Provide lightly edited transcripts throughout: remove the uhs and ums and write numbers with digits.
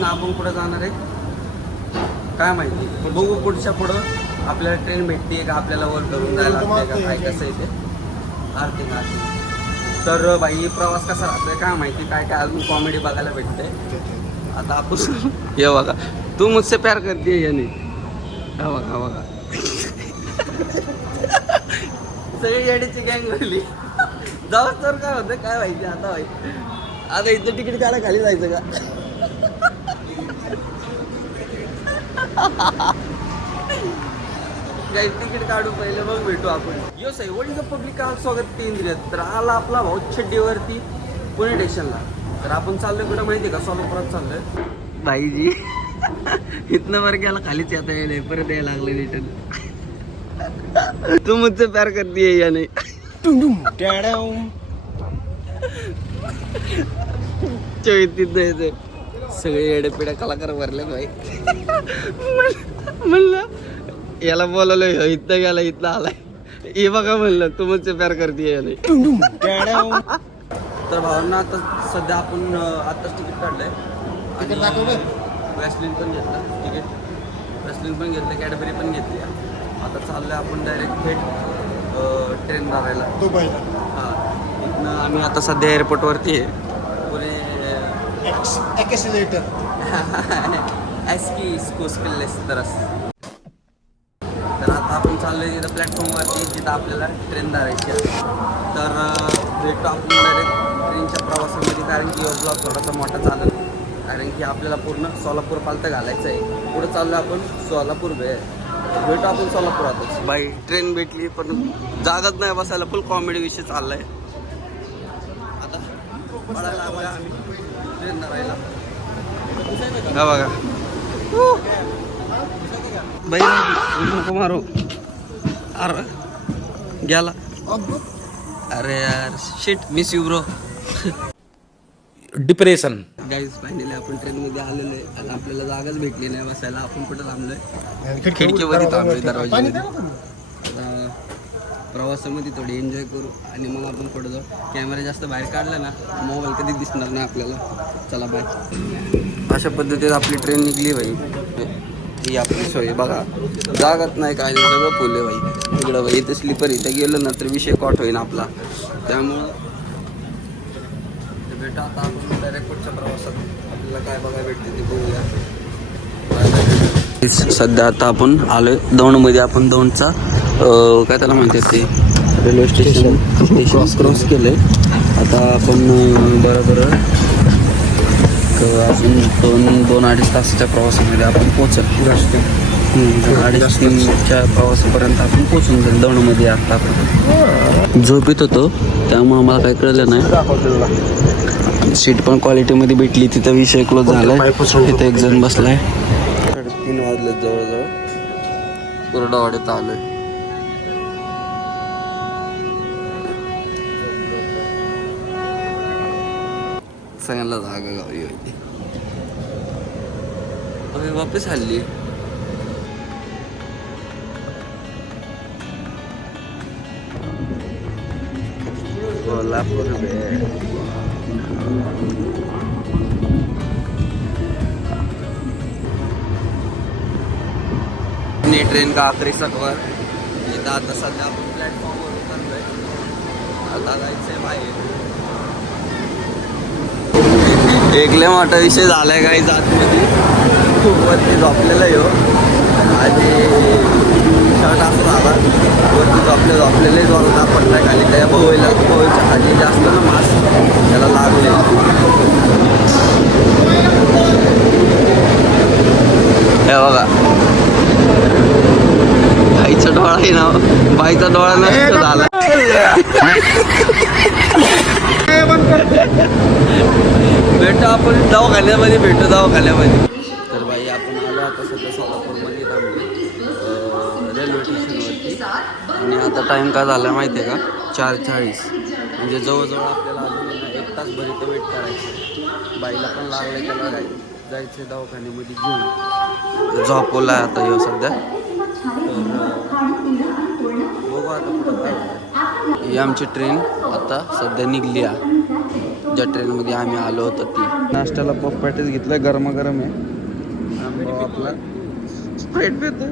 इथनं आपण कुठं जाणार आहे काय माहिती, बघू पुढच्या पुढं आपल्याला ट्रेन भेटते का आपल्याला वर करून जायला लागते का काय कसं आहे ते आरती. तर बाई प्रवास कसा राहतोय काय माहिती, काय काय अजून कॉमेडी बघायला भेटते. आता आपण हे बघा, तू मुझसे प्यार करते याने, हा बघा बघा सगळी येडीची गँग झाली. जाऊ तर काय होतं काय माहिती आता माहिती. आता इथं तिकीट काढा खाली जायचं का तिकीट काढू पहिले मग भेटू आपण. यो साई व्हॉट इज द पब्लिक स्वागत केंद्र. तर आला आपला भाऊ छड्डीवरती पुणे स्टेशनला. तर आपण चाललोय कुठं माहिती आहे का, सोलापुरात चाललोय भाईजी. इथनं वर गेला खालीच येता येईल, परत यायला लागलं रिटर्न. तू मुझसे प्यार करती है या नहीं. सगळे येडेपिड्या कलाकार भरले भाई. म्हणलं याला बोलवलं इथं गेला इथं आलाय, हे बघा म्हणलं तू मुझसे प्यार करती है या नहीं. तर भावना आता सध्या आपण आत्ताच तिकीट काढलंय आणि वॅसलिन पण घेतलं तिकीट, वॅसलिन पण घेतलं, कॅडबरी पण घेतली. आता चाललोय आपण डायरेक्ट थेट ट्रेन धरायला दुबईला. हां, इथनं आम्ही आता सध्या एअरपोर्टवरती आहे पुणे एक्सेलेटर एसकी स्कोस्किल्लेस तरस. तर आता आपण चाललोय तिथं प्लॅटफॉर्मवरती जिथं आपल्याला ट्रेन धरायची आहे. तर भेटतो आपण डायरेक्ट ट्रेनच्या प्रवासामध्ये, कारण की ब्लॉग थोडासा मोठा चालेल, कारण की आपल्याला पूर्ण सोलापूर पालतं घालायचं आहे. पुढं चाललो आपण सोलापूर भेटू आपण सोलापुरातच. बाई ट्रेन भेटली पण जागाच नाही बसायला, फुल कॉमेडी विषय चाललाय. आता पडायला लागलोय आम्ही ट्रेन धरायला. हा बघा बाई नको मारो. अरे गेला. अरे यार shit, miss you bro. Depression. Guys finally आपण ट्रेनमध्ये आलेलो आहे आणि आपल्याला जागाच भेटली नाही बसायला. आपण कुठं थांबलोय, खिडकीमध्ये थांबलोय दरवाजामध्ये. आता प्रवासामध्ये थोडी एन्जॉय करू आणि मग आपण पुढं जाऊ. कॅमेरा जास्त बाहेर काढला ना मोबाईल कधी दिसणार नाही आपल्याला. चला बाय. अशा पद्धतीत आपली ट्रेन निघली भाई. ही आपली सोय बघा, जागाच नाही काय नाही, सगळं फुल आहे भाई. इकडं भाई इथं स्लीपर इथं गेलं ना तर विषय कॉट होईल आपला. त्यामुळं भेटा आता आपण डायरेक्ट पुढच्या प्रवासात आपल्याला काय बघायला भेटते ते बघूया. सध्या आता आपण आलोय दौंडमध्ये. आपण दौंडचा काय त्याला म्हणतात ते रेल्वे स्टेशन क्रॉस केलंय. आता आपण बरोबर आपण दोन अडीच तासाच्या प्रवासामध्ये आपण पोहोचल. 2.5-3च्या प्रवासापर्यंत आपण पोहोचून जाईल दौंडमध्ये. आता आपण झोपेत होतो त्यामुळं मला काही कळलं नाही. सीट पण क्वालिटीमध्ये भेटली, तिथं विषय क्लोज झालाय. तिथं एक जण बसलाय. 3:30 वाजले जवळजवळ. कुर्डवाड्यात आलोय. सगळ्यांना जागा गावी होती. अरे वापस हल्ली कोल्हापूर ट्रेन का आखरी सफर. इथं आता सध्या आपण प्लॅटफॉर्मवर उतरलोय. आता जायचंय बाहेर. एक लय मोठा विषय झालाय काही आतमध्ये. वरती झोपलेला येऊ आणि शर्ट असं झाला वरती झोपलेले जोरात पडलाय खाली. त्या पोहेच्या खाली जास्त ना मास त्याला लागले. हे बघा बाईचा डोळा आहे ना, बाईचा डोळा नष्ट झाला. भेटू आपण दवाखान्यामध्ये, भेटू दवाखान्यामध्ये. तर बाई आपण आलो आता सध्या सोलापूरमध्ये थांबलो रेल्वे स्टेशनवरती. आणि आता टाईम काय झाला माहिती आहे का, 4:40. म्हणजे जवळजवळ आपल्याला अजून 1 तासभर इथं वेट करायचं. बाईला पण लागलं, त्याला जायचं दवाखान्यामध्ये घेऊन. झोपवला आहे आता ह्यो सध्या. बघू आता पुढं काय होतं. ही आमची ट्रेन आता सध्या निघली आहे. ज्या ट्रेनमध्ये आम्ही आलो होतो ती. नाश्त्याला पफ पॅटीस घेतलं, गरमागरम आहे. आणि भाऊ आपला स्प्राईट पितो.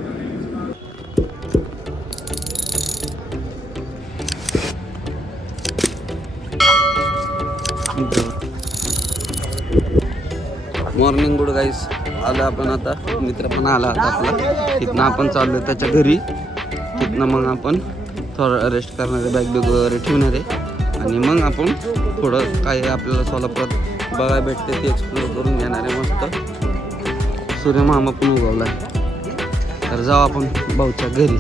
मॉर्निंग गुड गाईस. आलो आपण आता, मित्र पण आला आता आपला. तिथनं आपण चाललो त्याच्या घरी. तिथनं मग आपण थोडं रेस्ट करणार आहे, बॅग वगैरे ठेवणार आहे आणि मग आपण थोडं काय आपल्याला सोलापुरात बघायला भेटते ते एक्सप्लोर करून घेणार आहे. मस्त सूर्यमामा पण उगवला आहे. तर जाऊ आपण भाऊच्या घरी.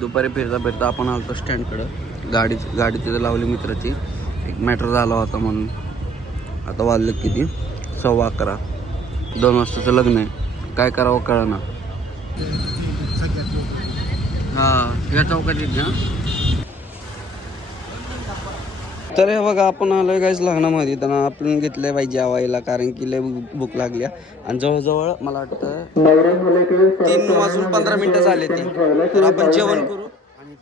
दुपारी फिरता फिरता आपण आलो स्टँडकडं. गाडी तिथं लावली मित्राची. एक मॅटर झाला होता म्हणून. आता वाजलं किती, 11:15. 2 वाजताचं लग्न आहे. काय करावं कळना. हां, या चौकात येते ना. तर हे बघा आपण आलोय गाईस लग्नामध्ये. त्यांना आपण घेतलंय पाहिजे जेवायला, कारण की लय भूक लागली. आणि जवळजवळ मला वाटतं 3:15 झाले ते. तर आपण जेवण करू आणि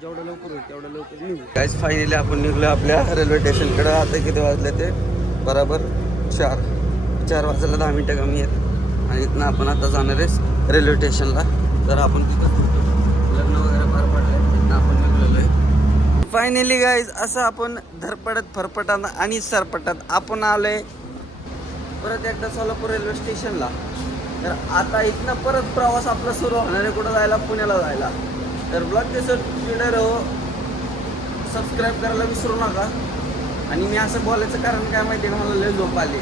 जेवढं लवकर होईल तेवढं लवकर निघू. गाईस फायनली आपण निघलो आपल्या रेल्वे स्टेशनकडं. आता किती वाजले ते, बरोबर 4 वाजायला 10 मिनटं कमी आहेत. आणि इथनं आपण आता जाणार आहे रेल्वे स्टेशनला. तर आपण तिथं लग्न वगैरे पार पडलं, तिथनं आपण निघलेलो आहे फायनली गाईज. असं आपण धरपडत फरफटत आणि सरपटत आपण आलोय परत एकदा सोलापूर रेल्वे स्टेशनला. तर आता इथनं परत प्रवास आपला सुरू होणार आहे. कुठं जायला, पुण्याला जायला. तर ब्लॉग दिसत ट्विटर सबस्क्राईब करायला विसरू नका. आणि मी असं बोलायचं कारण काय माहिती आहे का, मला लय झोप आली.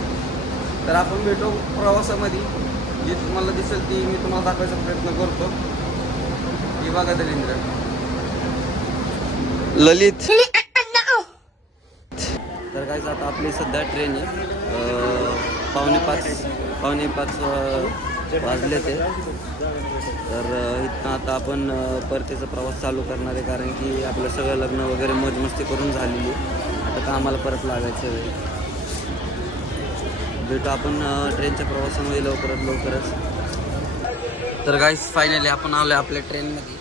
तर आपण भेटू प्रवासामध्ये. जी तुम्हाला दिसेल ती मी तुम्हाला दाखवायचा प्रयत्न करतो. ही बघा दलिंद्र, ललित. तर काय आता आपली सध्या ट्रेन आहे. 4:45 वाजले ते. तर इथनं आता आपण परतीचा प्रवास चालू करणार आहे, कारण की आपलं सगळं लग्न वगैरे मौज-मस्ती करून झालेली. आता कामाला परत लागायचं आहे. भेटू आपण ट्रेनच्या प्रवासामध्ये लवकरच. तर गाईस फायनली आपण आलो आहे आपल्या ट्रेनमध्ये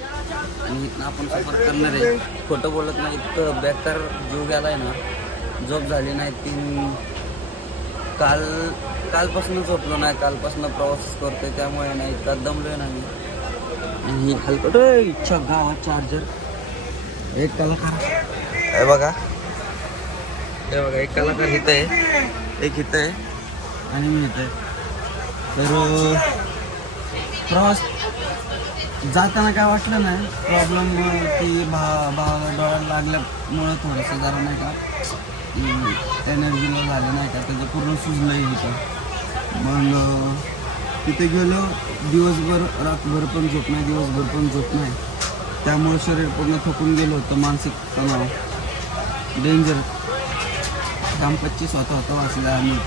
आणि इथनं आपण सफर करणार आहे. खोटं बोलत नाही, इतकं बेकार जीव गेला आहे ना. झोप झाली नाही. कालपासून झोपलो नाही. कालपासून प्रवास करतोय, त्यामुळे नाही इतका दमलोय ना मी. आणि हलकट इच्छा गावात चार्जर. एक कलाकार हे बघा, एक कलाकार इथं आहे, एक इथं आहे आणि मी इथं आहे. तर प्रवास जाताना काय वाटलं नाही प्रॉब्लेम, की भावाला डोळ्याला लागल्यामुळं थोडंसं जरा नाही का एनर्जीला झालं नाही का, त्याचं पूर्ण सुजलं आहे इथं. मग तिथे गेलो, दिवसभर रातभर पण झोप नाही, दिवसभर पण झोप नाही. त्यामुळं शरीर पूर्ण थकून गेलं होतं. मानसिक तणाव डेंजर. 25 होता वाचला आम्ही,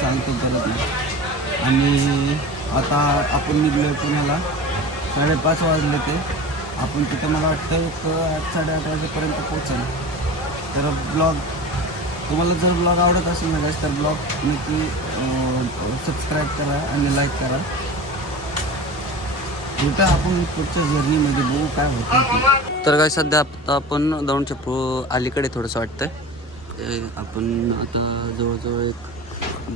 सांगतो परत नाही. आणि आता आपण निघलो पुण्याला. 5:30 वाजले ते. आपण तिथं मला वाटतं 8-8:30 वाजेपर्यंत पोहोचेल. तर तुम्हाला जर ब्लॉग आवडत असेल ना तर ब्लॉग नक्की सबस्क्राईब करा आणि लाईक करा. उलटा आपण पुढच्या जर्नीमध्ये बघू काय होतं. तर काय सध्या आता आपण दौंडच्या अलीकडे थोडंसं वाटतं. आपण आता जवळजवळ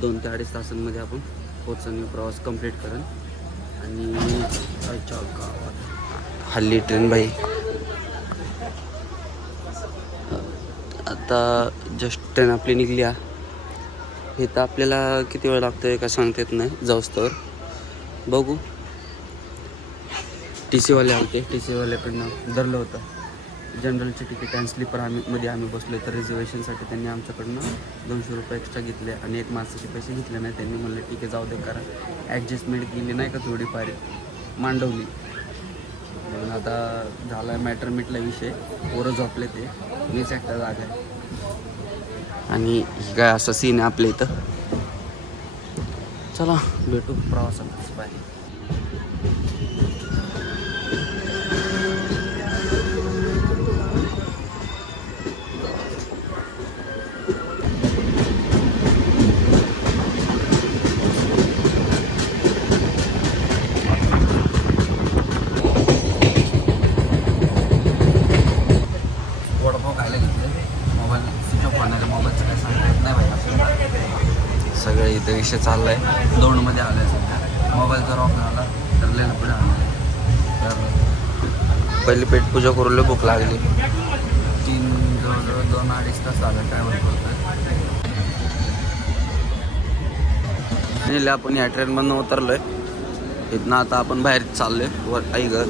2 ते 2.5 तासांमध्ये आपण पोहोचणे प्रवास कंप्लीट करेन. आणि हल्ली ट्रेन बाई आता जस्ट ट्रेन आपली निघली आहे. इथं आपल्याला किती वेळ लागतो आहे का सांगता येत नाही. जाऊस तर बघू. TC वाले आले, TC वाल्याकडनं धरलं होतं जनरलची तिकीट आणि स्लीपर. आम्ही बसलो. तर रिझर्वेशनसाठी त्यांनी आमच्याकडनं 200 रुपये एक्स्ट्रा घेतले आणि एक माणसाचे पैसे घेतले नाही. त्यांनी म्हणलं ठीक आहे जाऊ दे, कारण ॲडजस्टमेंट केली नाही का थोडीफार मांडवली. म्हणून आता झाला मॅटर मिटला विषय. पोरं झोपले ते, मीच एकटा जागा आहे. आणि ही काय असं सीन आहे आपल्या इथं. चला भेटू प्रवासात. बाय. वडापाव खायला घेतले. मोबाईल स्विच ऑफ होणार आहे. मोबाईलचं काय सांगता नाही भाई आपल्याला. सगळं इथं विषय चालला आहे. दौंडमध्ये आलं आहे सध्या. मोबाईल जर ऑफ झाला तर लेणं पुढे आलं आहे. तर पहिली पेटपूजा करून भूक लागली. जवळजवळ 2-2.5 तास झालं. काय म्हणतो आपण या ट्रेनमधून उतरलोय. इथनं आता आपण बाहेर चाललोय. वर आई घर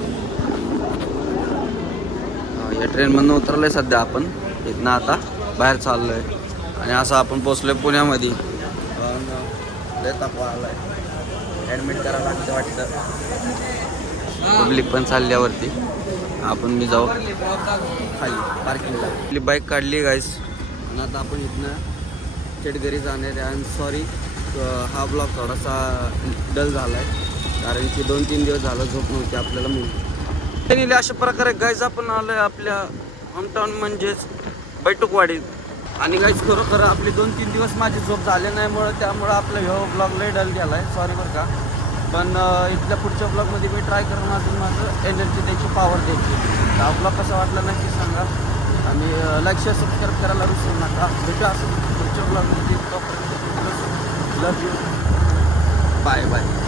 या ट्रेनमधून उतरलोय सध्या आपण. इथनं आता बाहेर चाललोय. आणि असं आपण पोचलोय पुण्यामध्ये. लय तापा आलाय. ॲडमिट करायला लागतं वाटतं. पब्लिक पण चालल्यावरती. आपण मी जाऊ खाली पार्किंगला. आपली बाईक काढली गाईस. आणि आता आपण इथनं थेट घरी जाणार आहे. आणि सॉरी हा ब्लॉग थोडासा डल झाला आहे. कारण की 2-3 दिवस झालं झोप नव्हती आपल्याला म्हणून. अशा प्रकारे गाईज आपण आलोय आपल्या होमटाऊन म्हणजेच बैठकवाडीत. आणि गाईज खरोखर आपले 2-3 दिवस माझी झोप झाले नाही त्यामुळं आपला ह्यो ब्लॉग लय डल गेला आहे. सॉरी बरं का. पण इथल्या पुढच्या ब्लॉगमध्ये मी ट्राय करून माझं एनर्जी द्यायची, पॉवर द्यायची. हा ब्लॉग कसा वाटला नक्की सांगा. आणि लाईक शेअर सबस्क्राईब करायला विसरू नका. भेटू असं पुढच्या ब्लॉगमध्ये. तोपर्यंत लव यू. Bye bye.